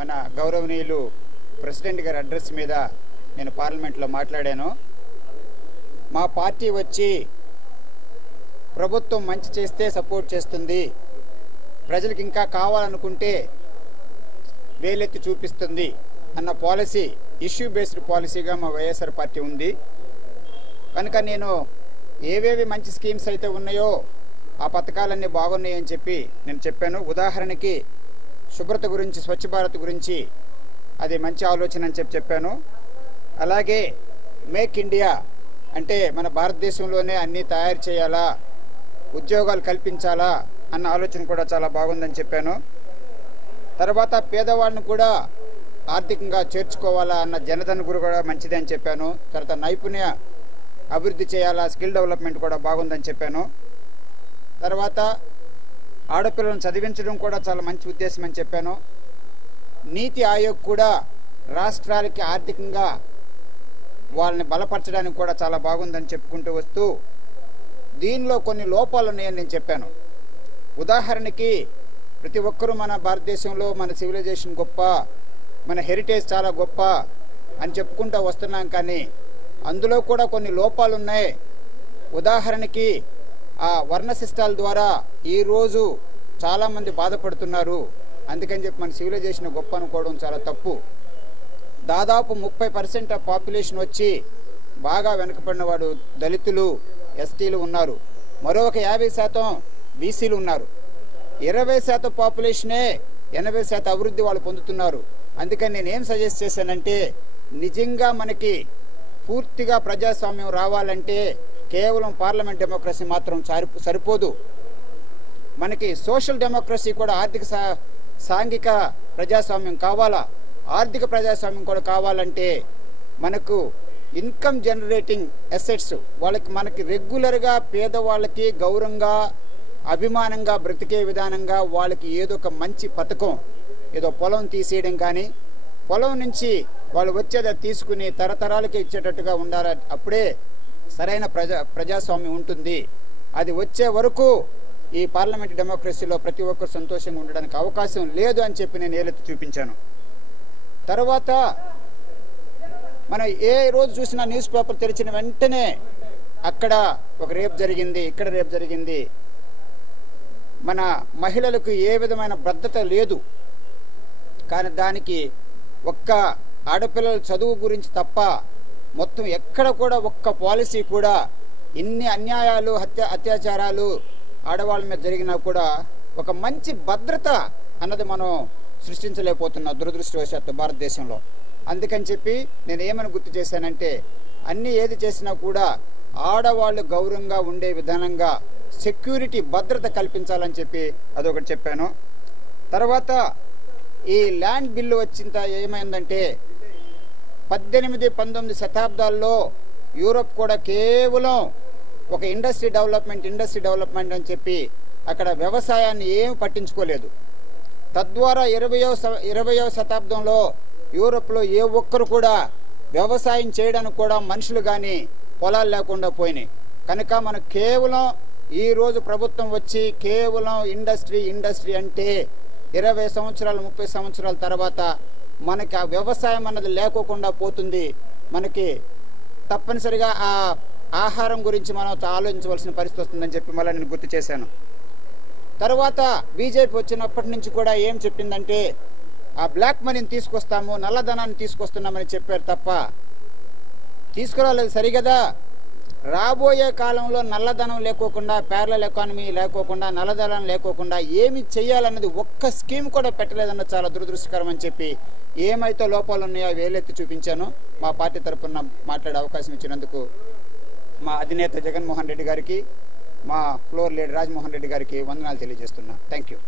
మన గౌరవనీయులు ప్రెసిడెంట్ గారి అడ్రస్ మీద నేను పార్లమెంట్లో మాట్లాడాను. మా పార్టీ వచ్చి ప్రభుత్వం మంచి చేస్తే సపోర్ట్ చేస్తుంది, ప్రజలకు ఇంకా కావాలనుకుంటే వేలెత్తి చూపిస్తుంది అన్న పాలసీ, ఇష్యూ బేస్డ్ పాలసీగా మా వైఎస్ఆర్ పార్టీ ఉంది. కనుక నేను ఏవేవి మంచి స్కీమ్స్ అయితే ఉన్నాయో ఆ పథకాలన్నీ బాగున్నాయి అని చెప్పి నేను చెప్పాను. ఉదాహరణకి శుభ్రత గురించి, స్వచ్ఛ భారత్ గురించి అది మంచి ఆలోచన అని చెప్పాను. అలాగే మేక్ ఇండియా అంటే మన భారతదేశంలోనే అన్నీ తయారు చేయాలా, ఉద్యోగాలు కల్పించాలా అన్న ఆలోచన కూడా చాలా బాగుందని చెప్పాను. తర్వాత పేదవాళ్ళని కూడా ఆర్థికంగా చేర్చుకోవాలా అన్న జనధన్ గురు కూడా మంచిది అని చెప్పాను. తర్వాత నైపుణ్య అభివృద్ధి చేయాలా, స్కిల్ డెవలప్మెంట్ కూడా బాగుందని చెప్పాను. తర్వాత ఆడపిల్లలను చదివించడం కూడా చాలా మంచి ఉద్దేశం అని చెప్పాను. నీతి ఆయోగ్ కూడా రాష్ట్రాలకి ఆర్థికంగా వాళ్ళని బలపరచడానికి కూడా చాలా బాగుందని చెప్పుకుంటూ వస్తూ దీనిలో కొన్ని లోపాలు ఉన్నాయని నేను చెప్పాను. ఉదాహరణకి ప్రతి ఒక్కరూ మన భారతదేశంలో మన సివిలైజేషన్ గొప్ప, మన హెరిటేజ్ చాలా గొప్ప అని చెప్పుకుంటూ వస్తున్నాం, కానీ అందులో కూడా కొన్ని లోపాలు ఉన్నాయి. ఉదాహరణకి ఆ వర్ణ శిష్టాల ద్వారా ఈరోజు చాలామంది బాధపడుతున్నారు. అందుకని చెప్పి మన సివిలైజేషన్ గొప్ప అనుకోవడం చాలా తప్పు. దాదాపు 30% ఆఫ్ పాపులేషన్ వచ్చి బాగా వెనుకబడిన వాడు దళితులు, ఎస్టీలు ఉన్నారు. మరొక 50% బీసీలు ఉన్నారు. 20% పాపులేషనే 80% అభివృద్ధి వాళ్ళు పొందుతున్నారు. అందుకని నేనేం సజెస్ట్ చేశానంటే, నిజంగా మనకి పూర్తిగా ప్రజాస్వామ్యం రావాలంటే కేవలం పార్లమెంట్ డెమోక్రసీ మాత్రం సరిపోదు. మనకి సోషల్ డెమోక్రసీ కూడా, ఆర్థిక సాంఘిక ప్రజాస్వామ్యం కావాలా. ఆర్థిక ప్రజాస్వామ్యం కూడా కావాలంటే మనకు ఇన్కమ్ జనరేటింగ్ అసెట్స్ మనకి రెగ్యులర్గా పేదవాళ్ళకి గౌరవంగా, అభిమానంగా బ్రతికే విధానంగా వాళ్ళకి ఏదో ఒక మంచి పథకం, ఏదో పొలం తీసేయడం కానీ, పొలం నుంచి వాళ్ళు వచ్చేది తీసుకుని తరతరాలకి ఇచ్చేటట్టుగా ఉండాలి. అప్పుడే సరైన ప్రజాస్వామ్యం ఉంటుంది. అది వచ్చే వరకు ఈ పార్లమెంట్ డెమోక్రసీలో ప్రతి ఒక్కరు సంతోషంగా ఉండడానికి అవకాశం లేదు అని చెప్పి నేను ఏలెత్తి చూపించాను. తర్వాత మనం ఏ రోజు చూసినా న్యూస్ పేపర్ తెరిచిన వెంటనే అక్కడ ఒక రేప్ జరిగింది, ఇక్కడ రేప్ జరిగింది. మన మహిళలకు ఏ విధమైన భద్రత లేదు. కానీ దానికి ఒక్క ఆడపిల్లల చదువు గురించి తప్ప మొత్తం ఎక్కడ కూడా ఒక్క పాలసీ కూడా, ఇన్ని అన్యాయాలు, అత్యాచారాలు ఆడవాళ్ళ మీద జరిగినా కూడా ఒక మంచి భద్రత అన్నది మనం సృష్టించలేకపోతున్నాం దురదృష్టవశాత్తు భారతదేశంలో. అందుకని చెప్పి నేను ఏమని గుర్తు చేశానంటే, అన్నీ ఏది చేసినా కూడా ఆడవాళ్ళు గౌరవంగా ఉండే విధానంగా సెక్యూరిటీ, భద్రత కల్పించాలని చెప్పి అదొకటి చెప్పాను. తర్వాత ఈ ల్యాండ్ బిల్లు వచ్చింత ఏమైందంటే 18-19 శతాబ్దాల్లో యూరోప్ కూడా కేవలం ఒక ఇండస్ట్రీ డెవలప్మెంట్ అని చెప్పి అక్కడ వ్యవసాయాన్ని ఏమి పట్టించుకోలేదు. తద్వారా 20వ శతాబ్దంలో యూరోప్లో ఏ ఒక్కరు కూడా వ్యవసాయం చేయడానికి కూడా మనుషులు కానీ పొలాలు లేకుండా పోయినాయి. కనుక మనకు కేవలం ఈరోజు ప్రభుత్వం వచ్చి కేవలం ఇండస్ట్రీ అంటే 20 సంవత్సరాలు 30 సంవత్సరాల తర్వాత మనకి ఆ వ్యవసాయం అన్నది లేకోకుండా పోతుంది. మనకి తప్పనిసరిగా ఆ ఆహారం గురించి మనం ఆలోచించవలసిన పరిస్థితి వస్తుందని చెప్పి మళ్ళీ నేను గుర్తు చేశాను. తర్వాత బీజేపీ వచ్చినప్పటి నుంచి కూడా ఏం చెప్పిందంటే, ఆ బ్లాక్ మనీని తీసుకొస్తాము, నల్లధనాన్ని తీసుకొస్తున్నామని చెప్పారు తప్ప తీసుకురాలేదు. సరిగదా, రాబోయే కాలంలో నల్లధనం లేకోకుండా, ప్యారలల్ ఎకానమీ లేకోకుండా, నల్లధనం లేకోకుండా ఏమి చేయాలన్నది ఒక్క స్కీమ్ కూడా పెట్టలేదన్న చాలా దురదృష్టకరం అని చెప్పి ఏమైతే లోపాలు ఉన్నాయో వేలెత్తి చూపించాను. మా పార్టీ తరఫున మాట్లాడే అవకాశం ఇచ్చినందుకు మా అధినేత జగన్మోహన్ రెడ్డి గారికి, మా ఫ్లోర్ లీడర్ రాజమోహన్ రెడ్డి గారికి వందనాలు తెలియజేస్తున్నా. Thank you.